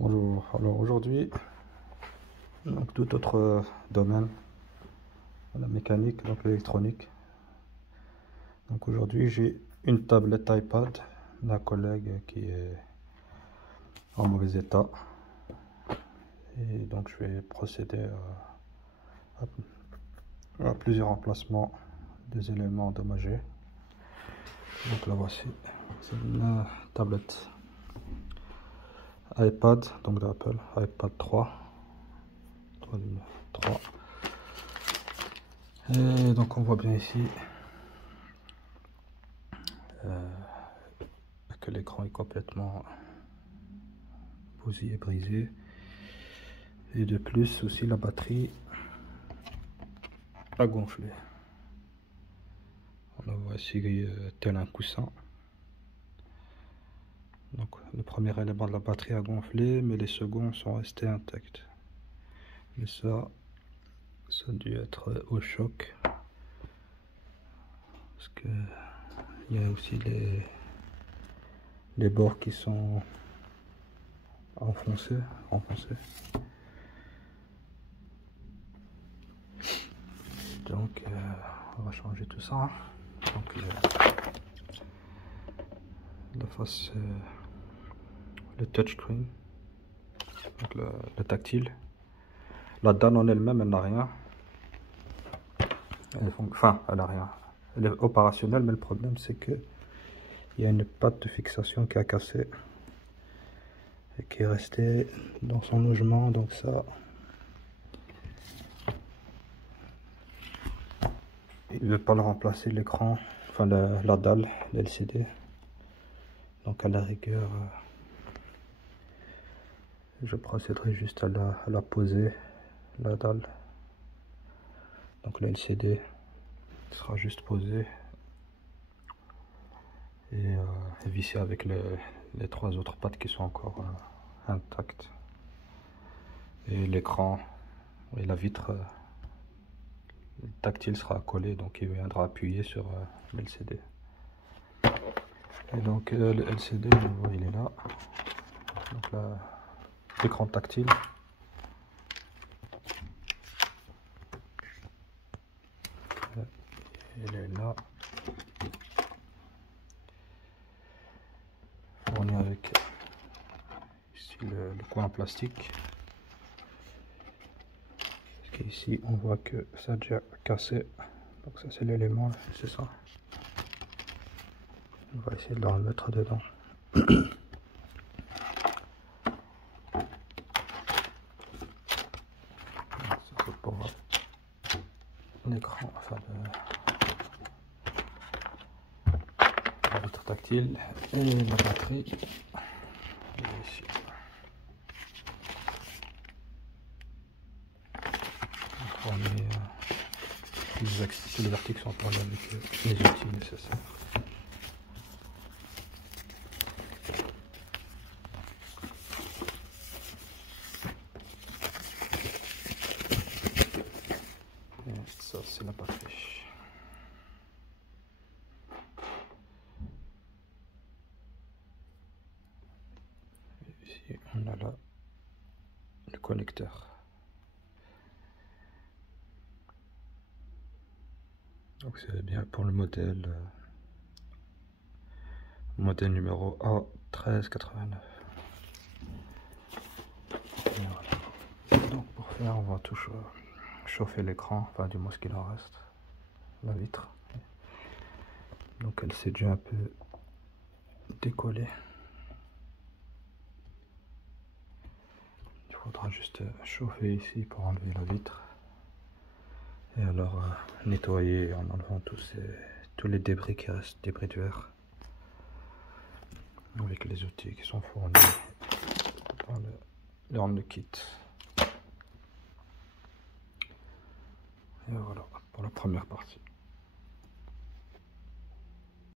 Bonjour, alors aujourd'hui, donc tout autre domaine, la mécanique, donc l'électronique. Donc aujourd'hui j'ai une tablette iPad d'un collègue qui est en mauvais état. Et donc je vais procéder à plusieurs remplacements des éléments endommagés. Donc là voici, c'est une tablette iPad, donc d'Apple, iPad 3. Et donc on voit bien ici que l'écran est complètement bousillé, brisé. Et de plus aussi la batterie a gonflé. On la voit ici tel un coussin. Donc le premier élément de la batterie a gonflé, mais les seconds sont restés intacts. Mais ça a dû être au choc. Parce que il y a aussi les bords qui sont enfoncés. Donc on va changer tout ça. Donc la face, le touchscreen, donc le tactile. La dalle en elle-même, elle n'a rien. Elle n'a rien. Elle est opérationnelle, mais le problème c'est que il y a une patte de fixation qui a cassé et qui est restée dans son logement, donc ça. Il ne veut pas le remplacer, l'écran, enfin la dalle, l'LCD. Donc à la rigueur, je procéderai juste à la poser, la dalle. Donc l'LCD sera juste posé et vissé avec les trois autres pattes qui sont encore intactes. Et l'écran et la vitre tactile sera collé, donc il viendra appuyer sur l'LCD. Et donc le LCD, on voit, il est là. Donc l'écran tactile. Il est là. Fourni avec ici le coin en plastique. Parce qu'ici on voit que ça a déjà cassé. Donc ça c'est l'élément, c'est ça. On va essayer de le remettre dedans. Ça c'est pour l'écran, enfin la vitre tactile et la batterie. Et ici. On met les articles sont tournés avec les outils nécessaires. Et ça c'est la batterie. Ici on a là le connecteur. Donc c'est bien pour le modèle numéro A1389. Voilà. Donc pour faire, on va tout chauffer l'écran, enfin du moins ce qu'il en reste, la vitre. Donc elle s'est déjà un peu décollée. Il faudra juste chauffer ici pour enlever la vitre. Et alors nettoyer en enlevant tous les débris qui restent, débris de verre, avec les outils qui sont fournis dans le kit. Et voilà pour la première partie.